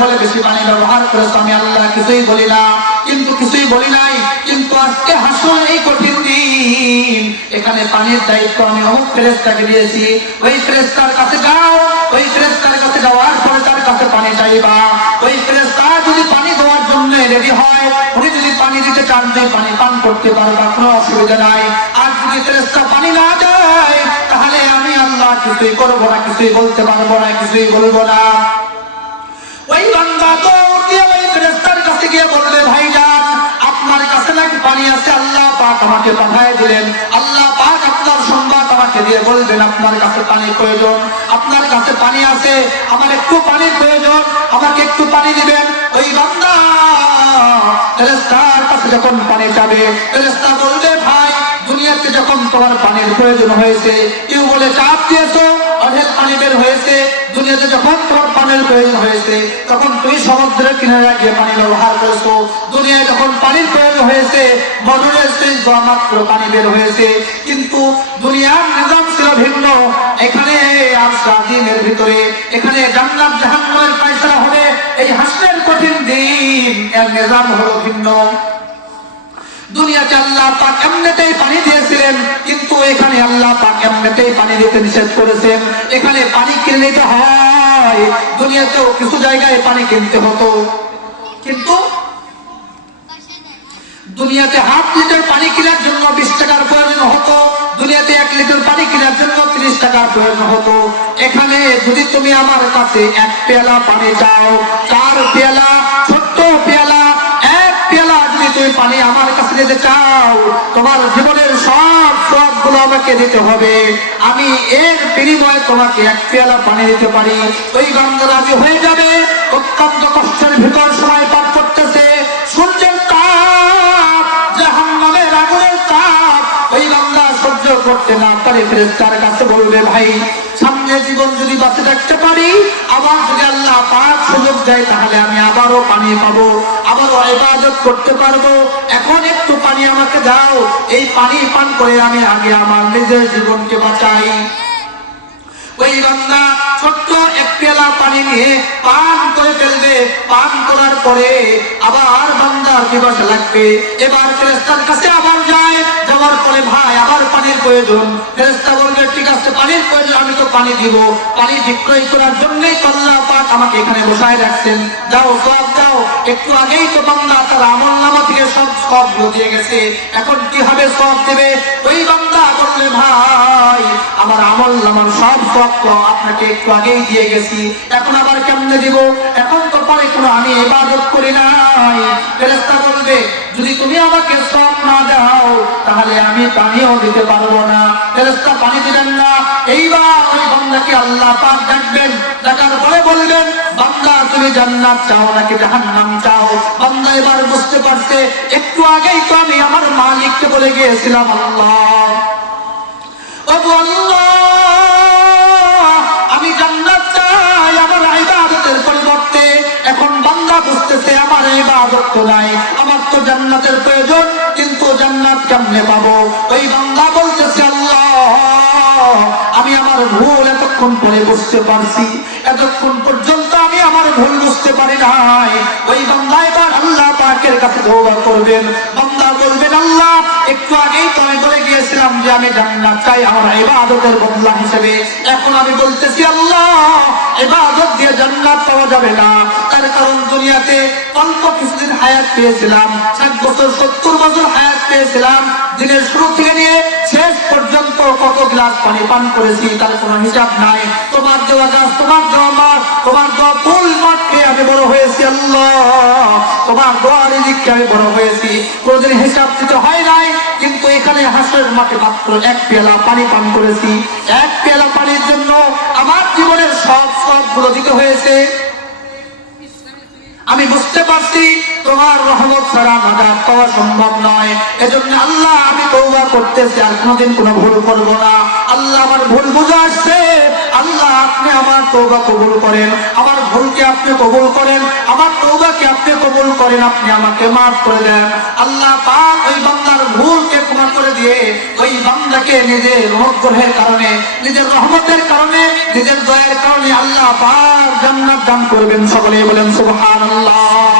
হলে বেশি পানি ব্যবহার করেছো, আমি আল্লাহ কিছুই বলি না, কিন্তু কিছুই বলি নাই। কিন্তু আজকে হাসর এই কঠিন দিন, এখানে পানির দায়িত্ব আমি অমুক ফেরেশতাকে দিয়েছি, ওই ফেরেশতার কাছে যাও, ওই ফেরেশতার কাছে যাওয়ার পরে তার কাছে পানি চাইবা। ওই ফেরেশতা যদি পানি দেওয়ার জন্য রেডি হয়, উনি যদি পানি দিতে চান, যে পানি পান করতে পারবা, কোনো অসুবিধা নাই। আর যদি ফেরেশতা পানি না দেয়, তাহলে আমি আল্লাহ কিছুই করবো না, কিছুই বলতে পারবো না, কিছুই বলবো না। ওই বান্দা তো ওই ফেরেশতার কাছে গিয়ে বলবে, ভাইজান আপনার কাছে নাকি পানি আছে, আল্লাহ পাক আমাকে পাঠায় দিলেন, আল্লাহ পাক আপনার সংবাদ আমাকে দিয়ে বলবেন আপনার কাছে পানি প্রয়োজন, আপনার কাছে পানি আছে, আমার একটু পানির প্রয়োজন, আমাকে একটু পানি দিবেন। ওই বান্দা ফেরেশতার কাছে যখন পানি চাবে, ফেরেশতা বলবে, ভাই দুনিয়াতে যখন তোমার পানির প্রয়োজন হয়েছে, কেউ বলে চাপ দিয়েছো, অঢেল পানি বের হয়েছে, দুনিয়াতে যখন তোমার পানির প্রয়োজন হয়েছে, তখন তুমি সমুদ্রের কিনারে গিয়ে পানি ব্যবহার করেছো, দুনিয়ায় যখন পানির প্রয়োজন হয়েছে, মধুরের সেই মাত্র পানি বের হয়েছে। কিন্তু দুনিয়ার নিজাম ছিল ভিন্ন, এখানে আরশ-এর ভিতরে, এখানে জান্নাত জাহান্নামের ফয়সালা হবে, এই হাসরের কঠিন দিন, এর নিজাম হলো ভিন্ন। দুনিয়াতে আল্লাহ পাক এমনিতেই পানি দিয়েছিলেন, কিন্তু এখানে আল্লাহ পাক এমনিতেই পানি দিতে নিষেধ করেছেন। এখানে পানি কিনে নিতে হয়, দুনিয়াতেও কিছু জায়গায় পানি কিনতে হতো, কিন্তু দুনিয়াতে হাফ লিটার পানি কেনার জন্য 20 টাকার প্রয়োজন হতো, দুনিয়াতে 1 লিটার পানি কেনার জন্য 30 টাকার প্রয়োজন হতো। এখানে যদি তুমি আমার কাছে 1 পেয়ালা পানি চাও, 4 পেয়ালা, ছোট্ট পেয়ালা, 1 পেয়ালা যদি তুমি পানি আমার কাছে দিতে চাও, তোমার জীবনের সব সবগুলো আমাকে দিতে হবে, আমি এর বিনিময়ে তোমাকে 1 পেয়ালা পানি দিতে পারি। ওই বান্দা রাজি হয়ে যাবে। অত্যন্ত কষ্টের ভিতর সময় পার করতেছে, সূর্যের তাপ, জাহান্নামের আগুনের তাপ, ওই বান্দা সহ্য করতে না পারে ফেরেশতার কাছে বলবে, ভাই সামনে জীবন যদি বাঁচে থাকতে পারি, আবার যদি আল্লাহ পাক সুযোগ দেয়, তাহলে আমি আবারও পানি পাবো, আবারও ইবাদত করতে পারবো, এখন একটু পানি আমাকে দাও, এই পানি পান করে আমি আগে আমার নিজের জীবনকে বাঁচাই। ওই বান্দা ছোট্ট 1 পেয়ালা পানি নিয়ে পান করে ফেলবে, পান করার পরে আবার বান্দার পিপাসা লাগবে, এবার ফেরেশতার কাছে আবার যায়, যাওয়ার পরে ভাই আবার পানির প্রয়োজন, ফেরেশতা বলবে, ঠিক আছে পানির প্রয়োজন, আমি তো পানি দিব, পানি বিক্রয় করার জন্যই আল্লাহ পাক আমাকে এখানে বসায় রাখছেন, যাও সওয়াব দাও। একটু আগেই তো বান্দা তার আমলনামা থেকে সব সওয়াবগুলো দিয়ে গেছে, এখন কি হবে, সওয়াব দেবে। ওই বান্দা বললে, ভাই আমার আমলনামার সব সওয়াব তো আপনাকে একটু আগেই দিয়ে গেছি, এখন আবার কেমনে দিব, এখন তো পরে কোনো আমি ইবাদত করি নাই। ফেরেশতা বলবে, যদি তুমি আমাকে সওয়াব না দাও, তাহলে আমি পানিও দিতে পারবো না। ফেরেশতা পানি দিবেন না। এইবার ওই বান্দাকে আল্লাহ পাক ডাকবেন, ডাকার পরে বলবেন, বান্দা তুমি জান্নাত চাও নাকি জাহান্নাম চাও? বান্দা এবার বুঝতে পারছে, একটু আগেই তো আমি আমার মালিককে বলে গিয়েছিলাম, আল্লাহ, ওগো আল্লাহ, আমি জান্নাত চাই আমার ইবাদতের পরিবর্তে। এখন বান্দা বুঝতেছে, আমার ইবাদত তো নাই, আমার তো জান্নাতের প্রয়োজন, কিন্তু জান্নাত কেমনে পাবো? ওই বান্দা বলতেছে, আল্লাহ, আমি আমার ভুল এতক্ষণ পরে বুঝতে পারছি, এতক্ষণ পর্যন্ত আমি আমার ভুল বুঝতে পারি নাই। ওই বান্দা এবার আল্লাহ পাকের কাছে তওবা করবেন, বান্দা বলবেন, আল্লাহ একটু আগেই তো আমি বলে গিয়েছিলাম যে আমি জান্নাত চাই আমার ইবাদতের বদলা হিসেবে, এখন আমি বলতেছি, আল্লাহ ইবাদত দিয়ে জান্নাত পাওয়া যাবে না, তার কারণ দুনিয়াতে অল্প কিছুদিন হায়াত পেয়েছিলাম, 60 বছর 70 বছর হায়াত পেয়েছিলাম, দিনের শুরু থেকে নিয়ে শেষ পর্যন্ত কত গ্লাস পানি পান করেছি তার কোনো হিসাব নাই। তোমার দেওয়া গাছ, তোমার দেওয়া মাছ, তোমার দেওয়া ফুল মাঠ খেয়ে আমি বড় হয়েছি, আল্লাহ তোমার দোয়া রিজিকে আমি বড় হয়েছি, কোনদিন হিসাব দিতে হয় নাই। কিন্তু এখানে হাসরের মাঠে মাত্র 1 পেয়ালা পানি পান করেছি, 1 পেয়ালা পানির জন্য আমার জীবনের সবগুলো দিতে হয়েছে। আমি বুঝতে পারছি তোমার রহমত ছাড়া নাজাত পাওয়া সম্ভব নয়, এজন্য আল্লাহ আমি তওবা করতেছি, আর কোনোদিন কোনো ভুল করব না। আল্লাহ আমার ভুল বুঝে আসছে, আল্লাহ আপনি আমার তওবা কবুল করেন, আমার ভুলকে আপনি কবুল করেন, আমার তওবাকে আপনি কবুল করেন, আপনি আমাকে মাফ করে দেন। আল্লাহ পাক ওই বান্দার ভুলকে ক্ষমা করে দিয়ে ওই বান্দাকে তোমাদেরকে নিজের অনুগ্রহের কারণে, নিজের রহমতের কারণে, নিজের দয়ার কারণে আল্লাহ পাক জান্নাত দান করবেন। সকলে বলেন সুবহানাল্লাহ।